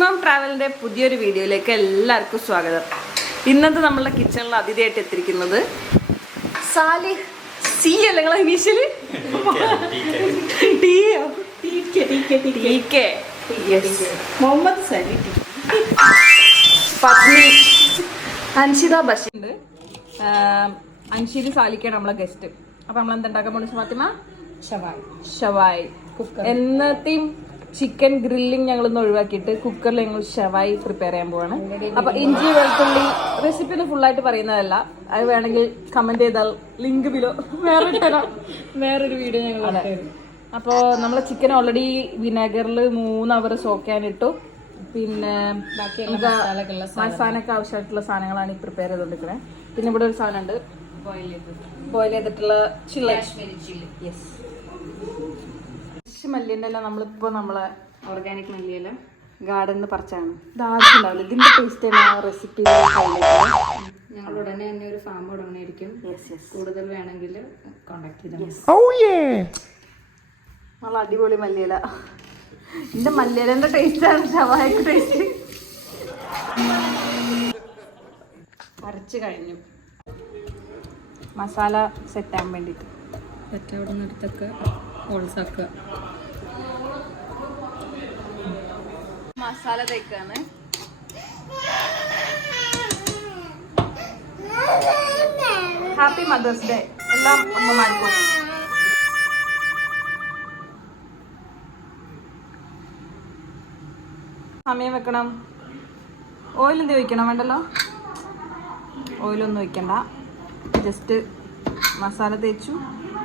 Maximum ട്രാവലിൻ്റെ പുതിയൊരു വീഡിയോയിലേക്ക് എല്ലാവർക്കും സ്വാഗതം. ഇന്നത്തെ നമ്മളുടെ കിച്ചണിൽ അതിഥിയായിട്ട് എത്തിയിരിക്കുന്നത് സാലിഹ് സി അല്ലേ നിങ്ങളെ ഇനീഷ്യല് മുഹമ്മദ് സലി, പത്നി അൻഷിത ബഷീർ, അൻഷിരി സാലിക്കാണ് നമ്മളെ ഗസ്റ്റ്. അപ്പൊ നമ്മൾ എന്തുണ്ടാക്കാൻ പോകുന്നത് ഫാത്തിമ? ഷവായ്. എന്നത്തെയും ചിക്കൻ ഗ്രില്ലിങ് ഞങ്ങളൊന്ന് ഒഴിവാക്കിയിട്ട് കുക്കറിൽ ഞങ്ങൾ ഷവായി പ്രിപ്പയർ ചെയ്യാൻ പോവാണ്. അപ്പൊ ഇഞ്ചി വെളുത്തുള്ളി റെസിപ്പി ഒന്ന് ഫുള്ളായിട്ട് പറയുന്നതല്ല, അത് വേണമെങ്കിൽ കമന്റ് ചെയ്താൽ ലിങ്ക് ബിലോ വേറൊരു വീഡിയോ ഞങ്ങൾ. അപ്പോൾ നമ്മളെ ചിക്കൻ ഓൾറെഡി വിനാഗറിൽ 3 അവർ സോക്കാനിട്ടു. പിന്നെ മസാലയൊക്കെ ആവശ്യമായിട്ടുള്ള സാധനങ്ങളാണ് ഈ പ്രിപ്പയർ ചെയ്തോണ്ടിരിക്കുന്നത്. പിന്നെ ഇവിടെ ഒരു സാധനം ഉണ്ട്, ബോയിൽ ചെയ്തിട്ടുള്ള ചില്ലി. യെസ്, മല്ലിൻ്റെ എല്ലാം നമ്മളിപ്പോ നമ്മളെ ഓർഗാനിക് മല്ലിയെല്ലാം ഗാർഡനിൽ നിന്ന് പറിച്ചാണ്. ഇത് ആവശ്യമുണ്ടാവില്ല, ഇതിന്റെ ടേസ്റ്റ് റെസിപ്പി ഞങ്ങൾ ഉടനെ തന്നെ ഒരു ഫാം തുടങ്ങിയിരിക്കും. കൂടുതൽ വേണമെങ്കിൽ കോണ്ടാക്ട് ചെയ്താൽ. നല്ല അടിപൊളി മല്ലിയില. എന്റെ മല്ലിയിലന്റെ ടേസ്റ്റാണ് ഷവായ്ക്ക് ടേസ്റ്റ്. അരച്ച് കഴിഞ്ഞു മസാല സെറ്റ് ആകാൻ വേണ്ടിയിട്ട്. അവിടെ നിന്ന് എടുത്തൊക്കെ ഹോൾസാക്കുക. മസാല തേക്കാണ്. ഹാപ്പി മദേഴ്സ് ഡേ എല്ലാം അമ്മമാർക്കും. സമയം വെക്കണം. ഓയിൽ എന്ത് ഒഴിക്കണം? വേണ്ടല്ലോ, ഓയിലൊന്നും ഒഴിക്കണ്ട. ജസ്റ്റ് മസാല തേച്ചു,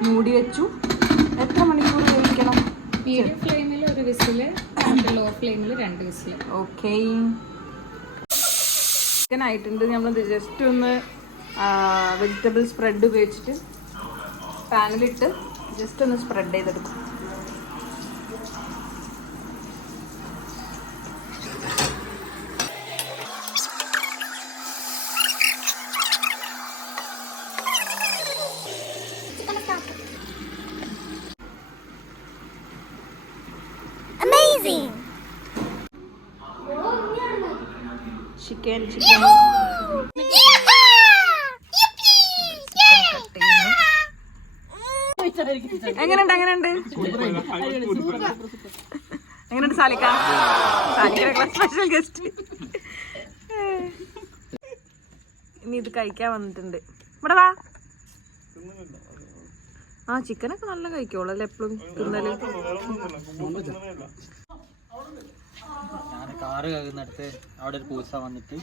മൂടി വെച്ചു. എത്ര മണിക്കൂർ വേവിക്കണം? മീഡിയം ഫ്ലെയിമിൽ 1 വിസില്, ലോ ഫ്ലെയിമിൽ 2 വിസില്. ഓക്കെ, ചിക്കൻ ആയിട്ടുണ്ട്. നമ്മൾ ജസ്റ്റ് ഒന്ന് വെജിറ്റബിൾ സ്പ്രെഡ് ഉപയോഗിച്ചിട്ട് പാനിലിട്ട് ജസ്റ്റ് ഒന്ന് സ്പ്രെഡ് ചെയ്തെടുക്കും. ചിക്കൻ എങ്ങനെയുണ്ട്? എങ്ങനെയുണ്ട് സാലിക്ക? സ്പെഷ്യൽ ഗസ്റ്റ് ഇനി ഇത് കഴിക്കാൻ വന്നിട്ടുണ്ട്. ഇവിടെ വാ. ആ ചിക്കനൊക്കെ നല്ല കഴിക്കോളൂ അല്ലേ എപ്പോഴും തിന്നല്. ഞാൻ കാറ് കഴുകുന്നിടത്ത് അവിടെ ഒരു പൂച്ച വന്നിട്ട്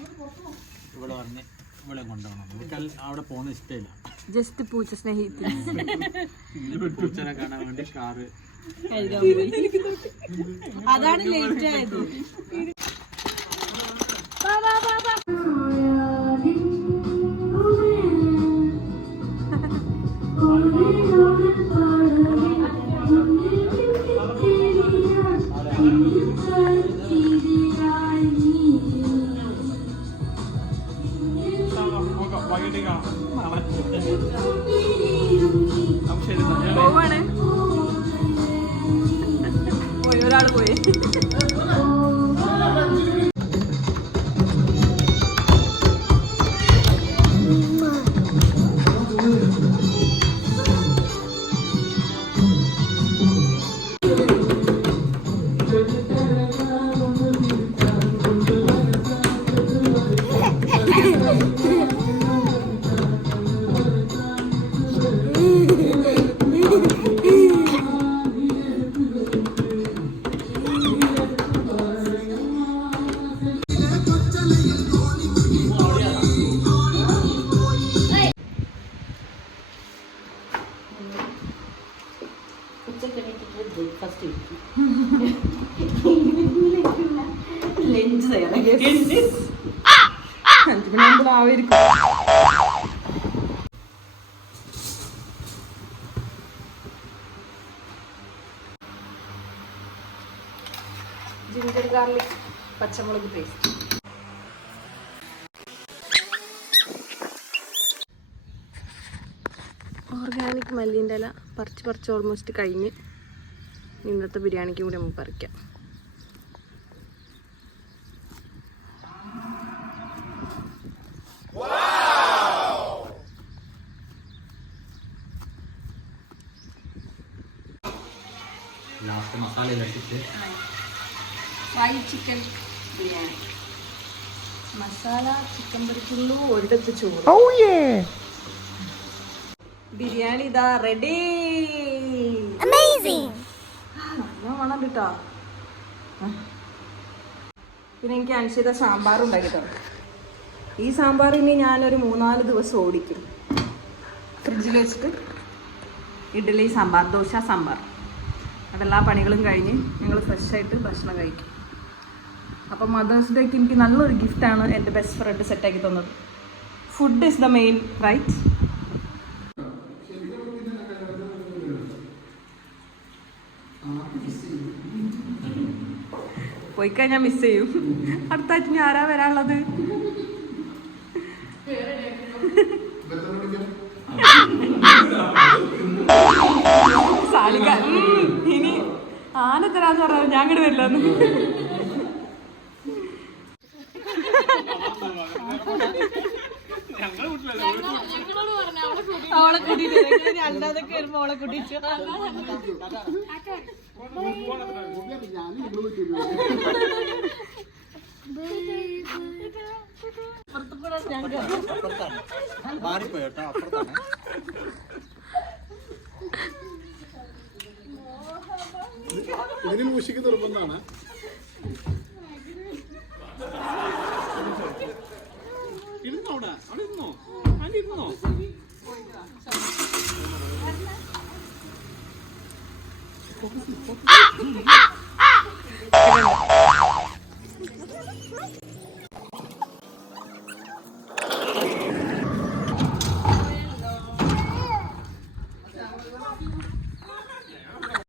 ഇവിടെ വന്ന് ഇവിടെ കൊണ്ടുപോകണം. എനിക്ക് അവിടെ പോകുന്ന ഇഷ്ടമില്ല. ജസ്റ്റ് പൂച്ച സ്നേഹിത്തി പൂച്ചനെ കാണാൻ വേണ്ടി കാറ് അതാണ് ലേറ്റ് ആയത്. പോവാണ്. പോയി, ഒരാൾ പോയി. ലഞ്ച് തയ്യാറാക്കി 5 മണിയാകുമ്പോൾ ആയിരിക്കും. ജിഞ്ചർ ഗാർലിക് പച്ചമുളക് പേസ്റ്റ്. ഓർഗാനിക് മല്ലിൻ്റെ ഇല പറിച്ച് ഓൾമോസ്റ്റ് കഴിഞ്ഞ്. ഇന്നത്തെ ബിരിയാണിക്ക് കൂടി നമുക്ക് പറിക്കാം. ലാസ്റ്റ് മസാലയെല്ലാം ഇട്ടിട്ട് fry chicken biryani, masala chicken പൊരിച്ചുള്ളൂ, ഒരിടത്ത് ചോറ്. ബിരിയാണി ഇതാ റെഡി. ഞാൻ വേണം കേട്ടോ. പിന്നെ എനിക്ക് അൻഷിത സാമ്പാർ ഉണ്ടാക്കിട്ടോ. ഈ സാമ്പാർ ഇനി ഞാനൊരു 3-4 ദിവസം ഓടിക്കും ഫ്രിഡ്ജിൽ വെച്ചിട്ട്. ഇഡ്ഡലി സാമ്പാർ, ദോശ സാമ്പാർ, അതെല്ലാ പണികളും കഴിഞ്ഞ് ഞങ്ങൾ ഫ്രഷായിട്ട് ഭക്ഷണം കഴിക്കും. അപ്പം മദേഴ്സ് ഡേക്ക് എനിക്ക് നല്ലൊരു ഗിഫ്റ്റാണ് എൻ്റെ ബെസ്റ്റ് ഫ്രണ്ട് സെറ്റാക്കി തന്നത്. Food is the main, right? പോയി കഴിഞ്ഞാൽ മിസ് ചെയ്യും. അടുത്താഴ്ച ഞാൻ ആരാ വരാനുള്ളത്? സാലിക ഇനി ആന തരാന്ന് പറഞ്ഞാൽ ഞാൻ അങ്ങോട്ട് വരില്ലെന്ന്. അവളെ കൂട്ടിട്ട് രണ്ടാമതൊക്കെ വരുമ്പോ അവളെ കൂട്ടിച്ചു. മാറിപ്പോയി കേട്ടോ, അപ്പുറത്താണ്. ഇതിന് മൂഷിക്ക് നിർബന്ധമാണ്. ഇരുന്നോ അവിടെ, അവിടെ ഇരുന്നോ, അതിന് ഇരുന്നോ.